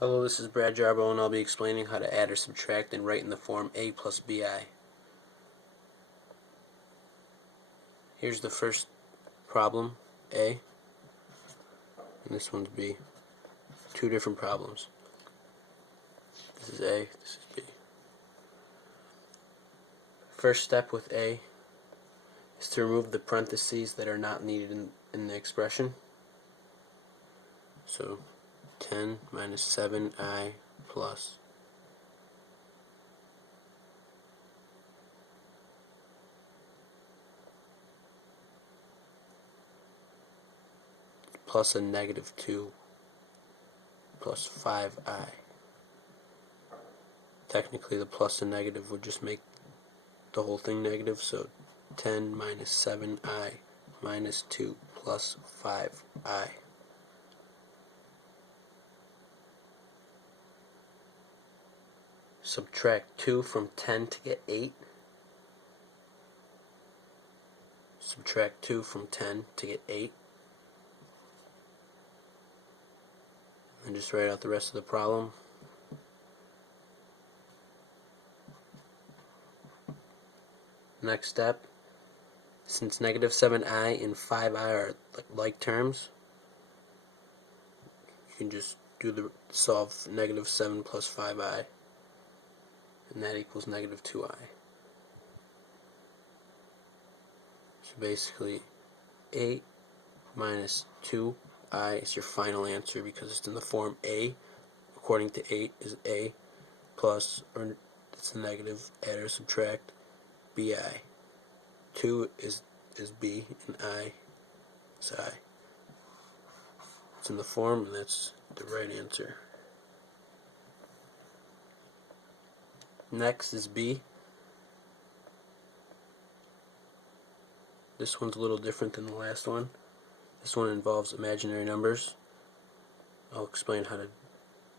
Hello, this is Brad Jarbo, and I'll be explaining how to add or subtract and write in the form a plus bi. Here's the first problem, a, and this one's b. Two different problems. This is a, this is b. First step with a is to remove the parentheses that are not needed in the expression. So 10 minus 7i plus a negative 2 plus 5i. Technically the plus and negative would just make the whole thing negative, so 10 minus 7i minus 2 plus 5i. Subtract 2 from 10 to get 8. Subtract 2 from 10 to get 8. And just write out the rest of the problem. Next step, since negative 7i and 5i are like terms, you can just solve negative 7 plus 5i, and that equals negative 2i. So basically 8 minus 2i is your final answer because it's in the form a, according to 8 is a, plus, or it's a negative, add or subtract, bi. 2 is b, and I is I. It's in the form, and that's the right answer. Next is b. This one's a little different than the last one. This one involves imaginary numbers. I'll explain how to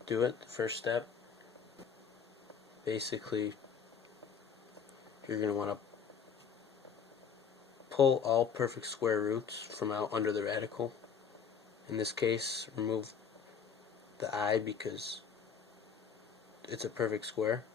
do it. The first step, basically, you're going to want to pull all perfect square roots from out under the radical. In this case, remove the I because it's a perfect square.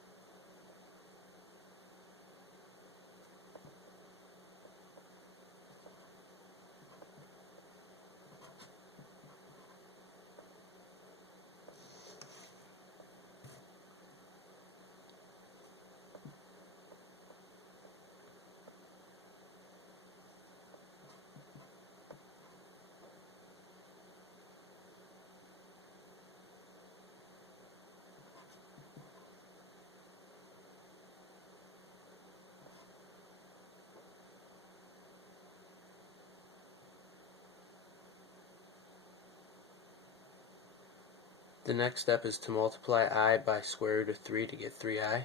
The next step is to multiply I by square root of 3 to get 3i.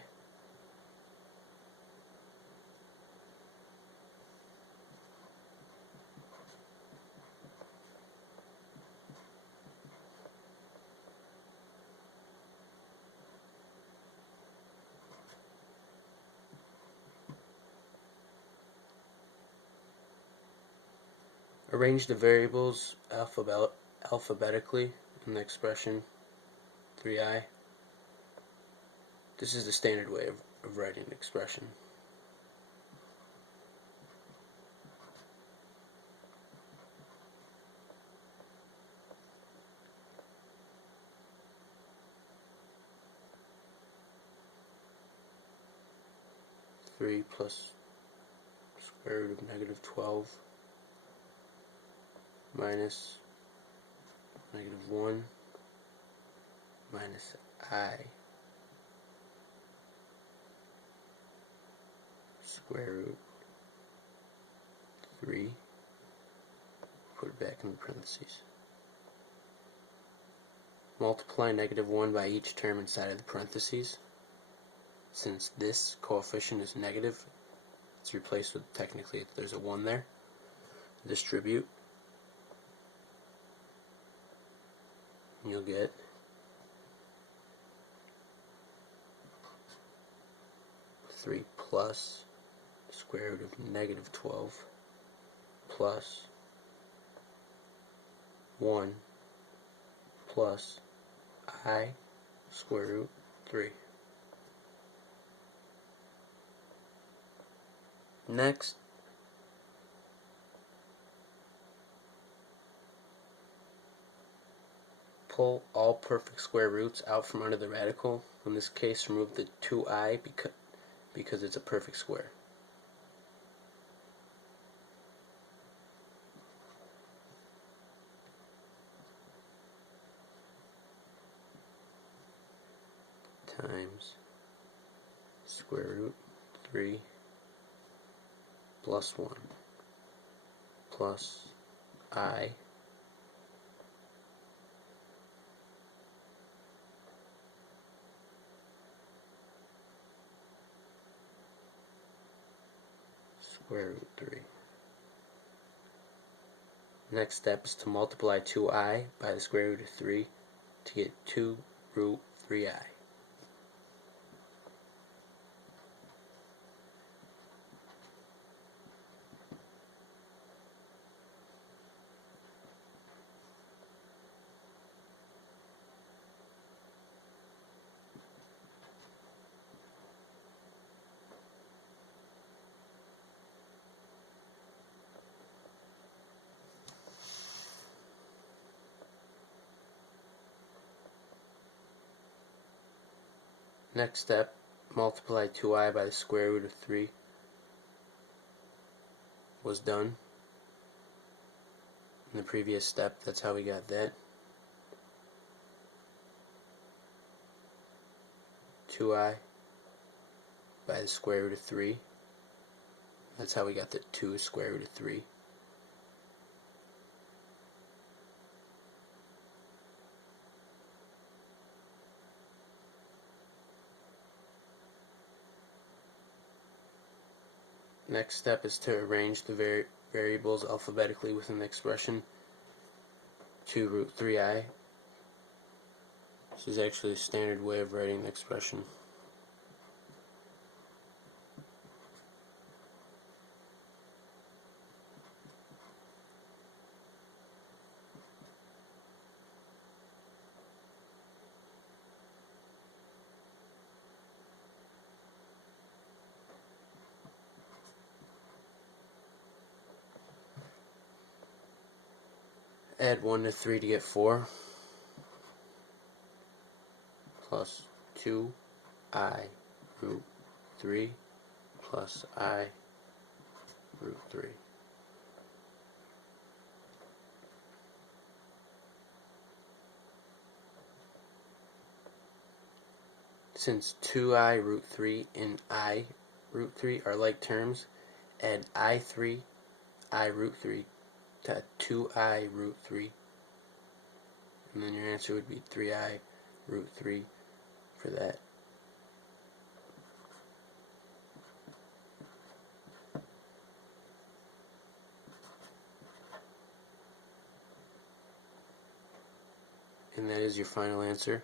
Arrange the variables alphabetically in the expression 3i. This is the standard way of writing an expression. Three plus square root of negative 12 minus negative 1 minus I square root 3, put it back in the parentheses. Multiply negative 1 by each term inside of the parentheses. Since this coefficient is negative, it's replaced with, technically there's a 1 there. Distribute. You'll get 3 plus square root of negative 12 plus 1 plus I square root 3. Next, pull all perfect square roots out from under the radical. In this case, remove the 2i because it's a perfect square. Times square root 3 plus 1 plus I square root 3. Next step is to multiply 2i by the square root of 3 to get 2 root 3i. Next step, multiply 2i by the square root of 3 was done. In the previous step, that's how we got that. 2i by the square root of 3. That's how we got the 2 square root of 3. Next step is to arrange the variables alphabetically within the expression. 2 root 3i. This is actually a standard way of writing the expression. Add 1 to 3 to get 4, plus 2i root 3 plus I root 3. Since 2i root 3 and I root 3 are like terms, add I root 3 to 2i root 3, and then your answer would be 3i root 3 for that. And that is your final answer.